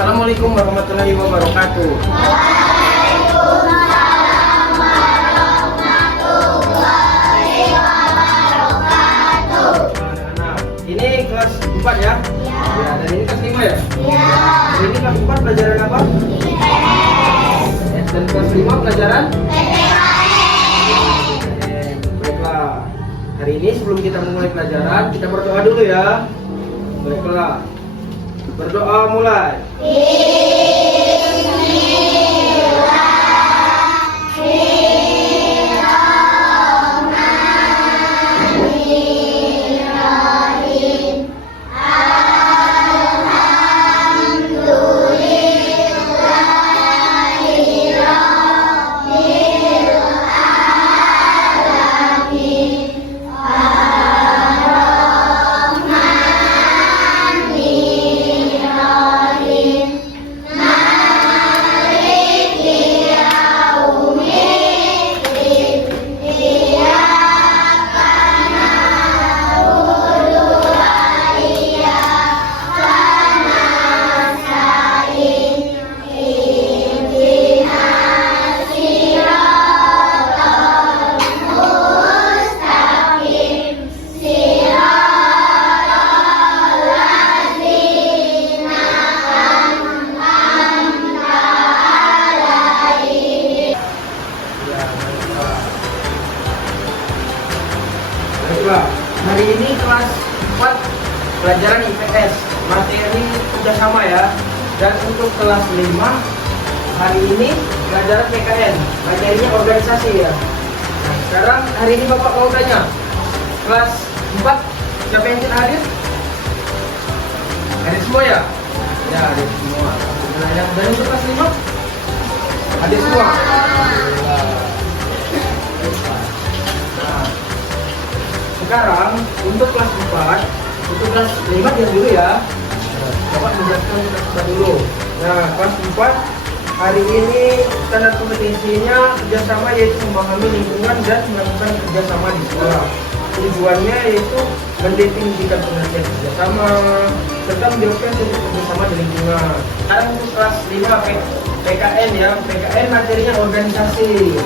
Assalamualaikum warahmatullahi wabarakatuh. Waalaikumsalam warahmatullahi wabarakatuh. Anak-anak, ini kelas 4 ya? Ya. Ya, dan ini kelas 5 ya? Ya. Hari ini kelas 4 pelajaran apa? IPS. Dan kelas 5 pelajaran? PPKN. Baiklah. Hari ini sebelum kita memulai pelajaran, kita berdoa dulu ya. Baiklah. Berdoa mulai. Bismillahirrahmanirrahim. Baiklah, hari ini kelas 4 pelajaran IPS, materi kerjasama ya. Dan untuk kelas 5 hari ini pelajaran PKN, materinya organisasi ya. Nah, sekarang hari ini Bapak mau tanya, kelas 4 siapa yang tidak hadir? Hadir semua ya? Ya, hadir semua. Nah, yang dan untuk kelas 5 hadir semua. Nah, sekarang untuk kelas 4, untuk kelas 5 diam dulu ya. Bapak menjelaskan untuk kelas 4 dulu. Nah, kelas 4 hari ini standar kompetisinya kerjasama, yaitu memahami lingkungan dan melakukan kerjasama di sekolah. Tujuannya yaitu mendefinisikan pengertian kerjasama serta menjawabkan untuk kerjasama di lingkungan. Sekarang untuk kelas 5 PKN ya. PKN materinya organisasi.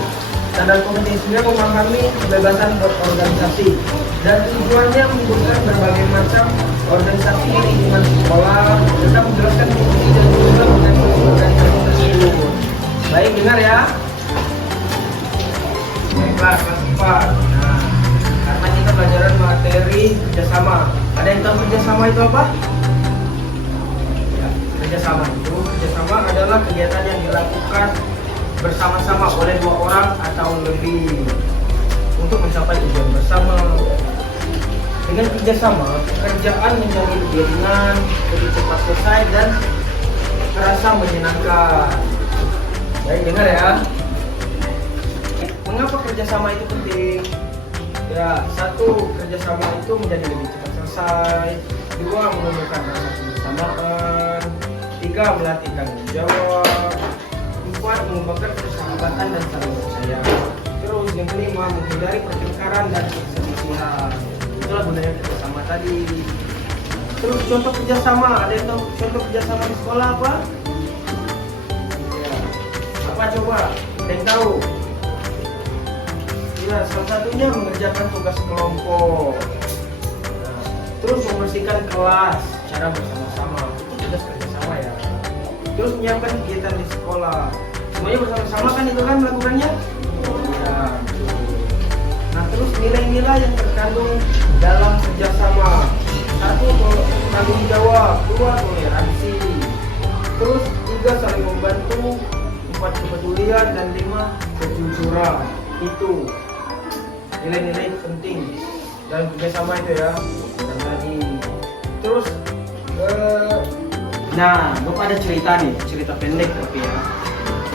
Standar kompetisinya memahami kebebasan berorganisasi dan tujuannya menggunakan berbagai macam organisasi di lingkungan sekolah serta menjelaskan fungsi dan tujuan organisasi tersebut. Baik, dengar ya. Baiklah, kelas 4. Nah, karena kita pelajaran materi kerjasama. Ada yang tahu kerjasama itu apa? Ya, kerjasama adalah kegiatan yang dilakukan bersama-sama oleh 2 orang atau lebih untuk mencapai tujuan bersama. Dengan kerjasama, pekerjaan menjadi lebih ringan, lebih cepat selesai dan terasa menyenangkan. Baik, dengar ya. Mengapa kerjasama itu penting? Ya, 1, kerjasama itu menjadi lebih cepat selesai. 2, menumbuhkan rasa kebersamaan. 3, melatih tanggung jawab. 4, mengembangkan persahabatan dan saling percaya. Terus yang kelima, menghindari pertengkaran dan perselisihan. Itulah gunanya kerjasama tadi. Terus contoh kerjasama, ada yang tahu contoh kerjasama di sekolah apa? Ya. Apa coba? Ada yang tahu? Ya, salah satunya mengerjakan tugas kelompok. Nah, terus membersihkan kelas secara bersama-sama. Itu tugas kerjasama ya. Terus menyiapkan kegiatan di sekolah. Semuanya bersama-sama kan itu kan melakukannya? Ya. Nah, terus nilai-nilai yang terkandung dalam kerjasama. 1, tanggung jawab. 2, toleransi. Terus 3, saling membantu. 4, kepedulian. Dan 5, kejujuran. Itu nilai-nilai penting dalam kerjasama itu ya. Dan tadi terus nah, Bapak ada cerita nih, cerita pendek tapi ya.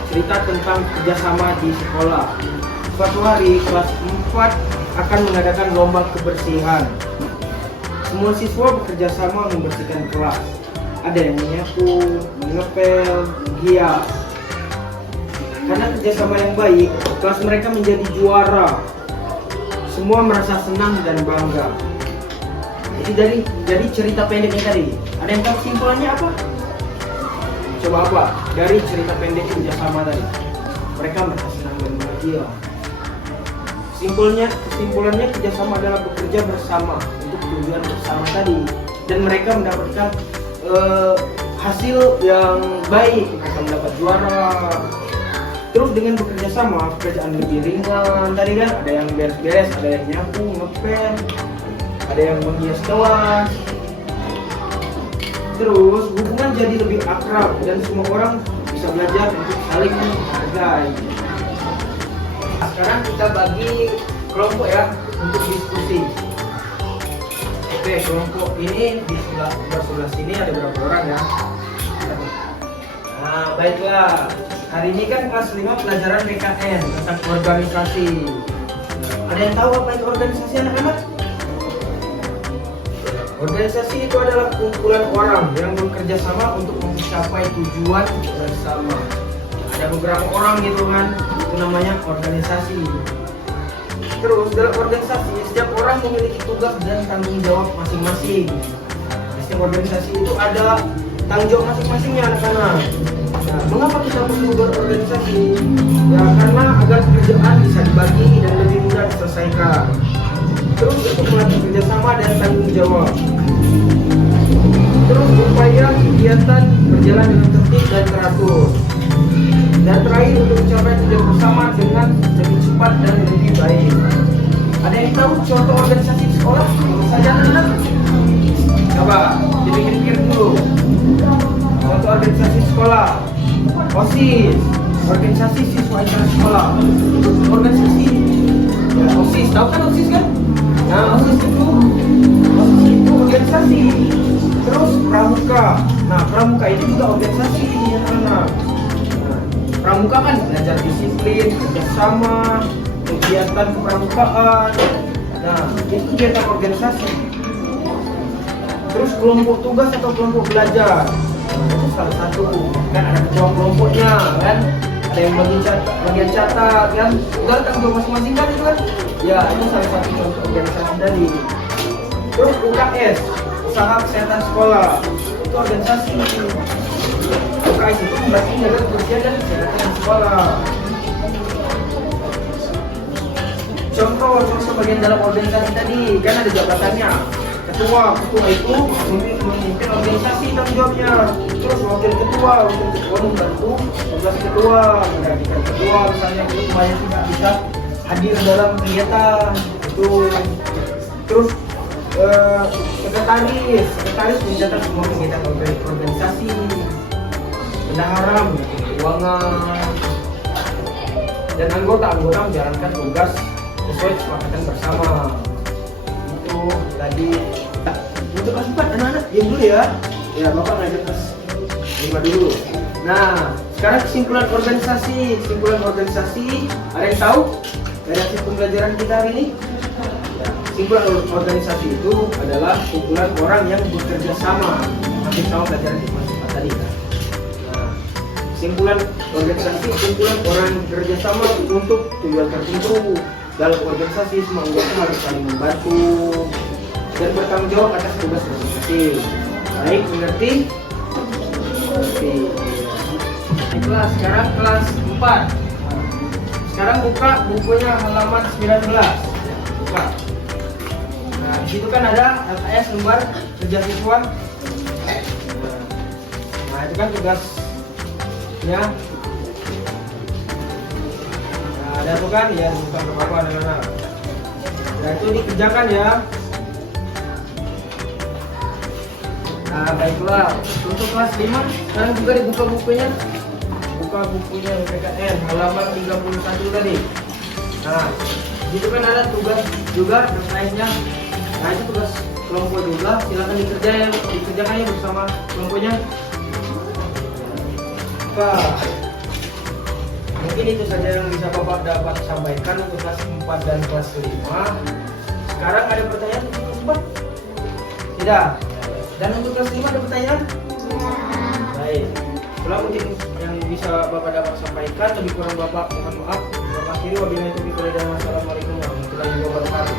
Cerita tentang kerjasama di sekolah. Suatu hari kelas 4 akan mengadakan lomba kebersihan. Semua siswa bekerja sama membersihkan kelas. Ada yang menyapu, mengepel, menghias. Karena kerjasama yang baik, kelas mereka menjadi juara. Semua merasa senang dan bangga. Jadi cerita pendeknya tadi, ada yang tahu kesimpulannya apa? Coba apa? Dari cerita pendek kerjasama tadi, mereka senang dan bahagia. Kesimpulannya kerjasama adalah bekerja bersama untuk tujuan bersama tadi, dan mereka mendapatkan hasil yang baik, mereka mendapat juara. Terus dengan bekerja sama, pekerjaan lebih ringan tadi kan, ada yang beres-beres, ada yang nyapu, ngepel, ada yang menghias kelas. Terus hubungan jadi lebih akrab dan semua orang bisa belajar untuk saling menghargai. Sekarang kita bagi kelompok ya untuk diskusi. Oke, kelompok ini di sebelah sini ada berapa orang ya? Nah, baiklah. Hari ini kan kelas 5 pelajaran BKN tentang organisasi. Ada yang tahu apa itu organisasi, anak-anak? Organisasi itu adalah kumpulan orang yang bekerja sama untuk mencapai tujuan bersama. Ada beberapa orang gitu kan, itu namanya organisasi. Terus dalam organisasi, setiap orang memiliki tugas dan tanggung jawab masing-masing. Setiap organisasi itu ada tanggung jawab masing-masingnya, anak-anak. Nah, mengapa kita perlu berorganisasi? Ya karena agar pekerjaan bisa dibagi dan lebih mudah diselesaikan. Terus untuk melatih kerjasama dan tanggung jawab. Terus upaya kegiatan berjalan dengan tertib dan teratur. Dan terakhir untuk mencapai tujuan bersama dengan lebih cepat dan lebih baik. Ada yang tahu contoh organisasi di sekolah? Saja anak-anak? Coba dipikir-pikir dulu. Contoh organisasi sekolah, OSIS, organisasi siswa sekolah, organisasi ya, OSIS, tahu kan OSIS kan? Nah, OSIS itu organisasi. Terus pramuka, nah pramuka itu juga organisasi anak-anak. Nah, pramuka kan belajar disiplin, kerjasama, kegiatan kepramukaan. Nah, itu kegiatan organisasi. Terus kelompok tugas atau kelompok belajar, itu salah satu kan, ada ketua kelompoknya kan, ada yang bagian catat kan, udah tanggung jawab masing-masing kan itu kan, ya itu salah satu contoh organisasi tadi. Terus UKS, usaha kesehatan sekolah, itu organisasi. UKS itu berarti menjaga kebersihan dan kesehatan sekolah. Contoh bagian dalam organisasi tadi kan ada jabatannya. Ketua itu memimpin organisasi tanggung jawabnya. Terus wakil ketua membantu tugas ketua, menggantikan ketua misalnya supaya tidak bisa hadir dalam kegiatan itu. Terus sekretaris mencatat semua kegiatan organisasi. Bendahara mengatur keuangan, dan anggota menjalankan tugas sesuai kesepakatan bersama. Itu tadi. Untuk kelas 4 anak-anak diam dulu ya. Ya, Bapak ngajak kelas 5 dulu. Nah, sekarang kesimpulan organisasi. Ada yang tahu dari hasil pembelajaran kita hari ini? Ya, kesimpulan organisasi itu adalah kumpulan orang yang bekerja sama. Hampir sama pelajaran di kelas 4 tadi kan. Nah, kesimpulan organisasi, kumpulan orang yang bekerja sama untuk tujuan tertentu. Dalam organisasi semua anggota harus saling membantu dan bertanggung jawab atas tugas masing-masing. Baik, mengerti? Oke. Baiklah, sekarang kelas 4. Sekarang buka bukunya halaman 19. Buka. Nah, di situ kan ada LKS lembar kerja siswa. Nah, itu kan tugasnya. Nah, ada tuh kan ya, bukan apa-apa anak-anak. Nah, itu dikerjakan ya. Nah, baiklah. Untuk kelas 5, sekarang juga dibuka bukunya. Buka bukunya PKN halaman 31 tadi. Nah, itu kan ada tugas juga terkaitnya. Nah, itu tugas kelompok juga. Silakan dikerjakannya bersama kelompoknya. Mungkin itu saja yang bisa Bapak dapat sampaikan untuk kelas 4 dan kelas 5. Sekarang ada pertanyaan untuk kelas 4? Tidak. Dan untuk kelas 5 ada pertanyaan? Baik. Itulah mungkin yang bisa Bapak dapat sampaikan. Lebih kurang Bapak mohon maaf. Bapak akhiri wabillahi taufiq wal hidayah. Wassalamualaikum warahmatullahi wabarakatuh.